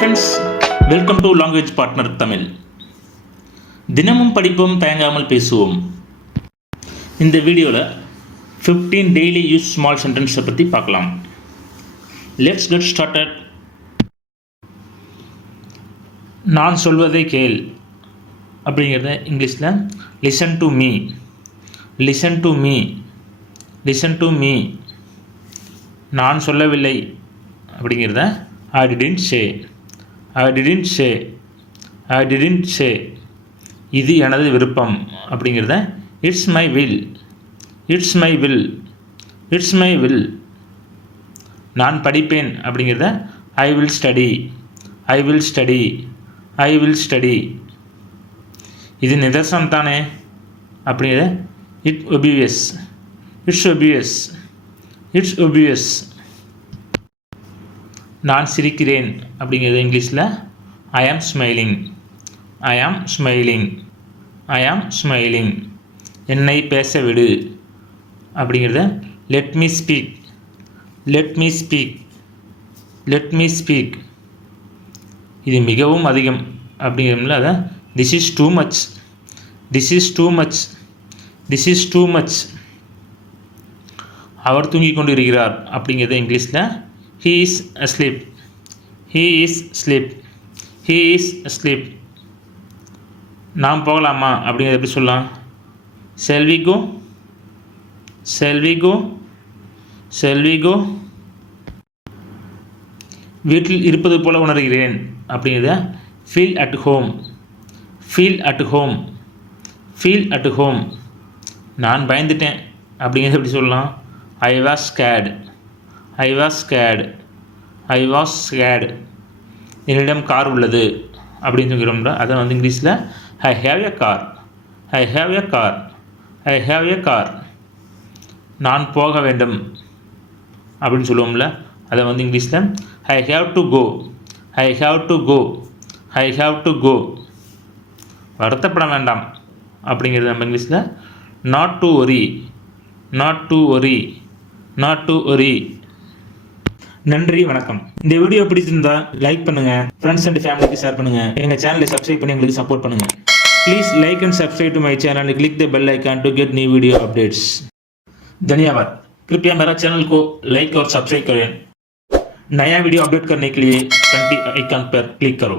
Friends, welcome to language partner Tamil. தினமும் படிப்போம், தயங்காமல் பேசுவோம். இந்த வீடியோவில் 15 டெய்லி யூஸ் ஸ்மால் சென்டென்ஸை பற்றி பார்க்கலாம். Let's get started. நான் சொல்வதை கேள் அப்படிங்கிறத இங்கிலீஷில் listen to me, listen to me, listen to me. நான் சொல்லவில்லை அப்படிங்கிறத I didn't say, I didn't say, I didn't say. இது எனது விருப்பம் அப்படிங்கிறத it's my will, it's my will, it's my will. நான் படிப்பேன் அப்படிங்கிறத I will study, I will study, I will study. இது நிதர்சனம் தானே அப்படிங்கிறத இட் ஒபியஸ், இட்ஸ் ஒபியஸ், இட்ஸ் ஒபியஸ். நான் சிரிக்கிறேன் அப்படிங்கிறது இங்கிலீஷில் ஐ ஆம் ஸ்மைலிங், ஐ ஆம் ஸ்மைலிங், ஐ ஆம் ஸ்மைலிங். என்னை பேச விடு அப்படிங்கிறத let me speak, let me speak, let me speak. இது மிகவும் அதிகம் அப்படிங்கிறதுல அதை this is too much, this is too much, this is too much. அவர் தூங்கிக் கொண்டு இருக்கிறார் அப்படிங்கிறத இங்கிலீஷில் he is asleep, he is asleep, he is asleep. நாம் போகலாமா அப்படிங்கிறத எப்படி சொல்லலாம்? shall we go, shall we go, shall we go. வீட்டில் இருப்பது போல உணர்கிறேன் அப்படிங்கிறத feel at home, feel at home, feel at home. நான் பயந்துட்டேன் அப்படிங்கிறத எப்படி சொல்லலாம்? I was scared, I was scared, I was scared. என்னிடம் கார் உள்ளது அப்படின்னு சொல்கிறோம்ல, அதை வந்து இங்கிலீஷில் I have a car, I have a car, I have a car. நான் போக வேண்டும் அப்படின்னு சொல்லுவோம்ல, அதை வந்து இங்கிலீஷில் I have to go, I have to go, I have to go. வருத்தப்பட வேண்டாம் அப்படிங்கிறது நம்ம இங்கிலீஷில் not to worry, not to worry, not to worry. நன்றி, வணக்கம். இந்த வீடியோ பிடிச்சிருந்தா லைக் பண்ணுங்க, ஃப்ரெண்ட்ஸ் அண்ட் ஃபேமிலிக்கு ஷேர் பண்ணுங்க, எங்க சேனலை சப்ஸ்கிரைப் பண்ணி எங்களுக்கு சப்போர்ட் பண்ணுங்க. Please like and subscribe to my channel and click the bell icon to get new video updates. धन्यवाद. कृपया मेरा चैनल को लाइक और सब्सक्राइब करें. नया वीडियो अपडेट करने के लिए घंटी आइकन पर क्लिक करो.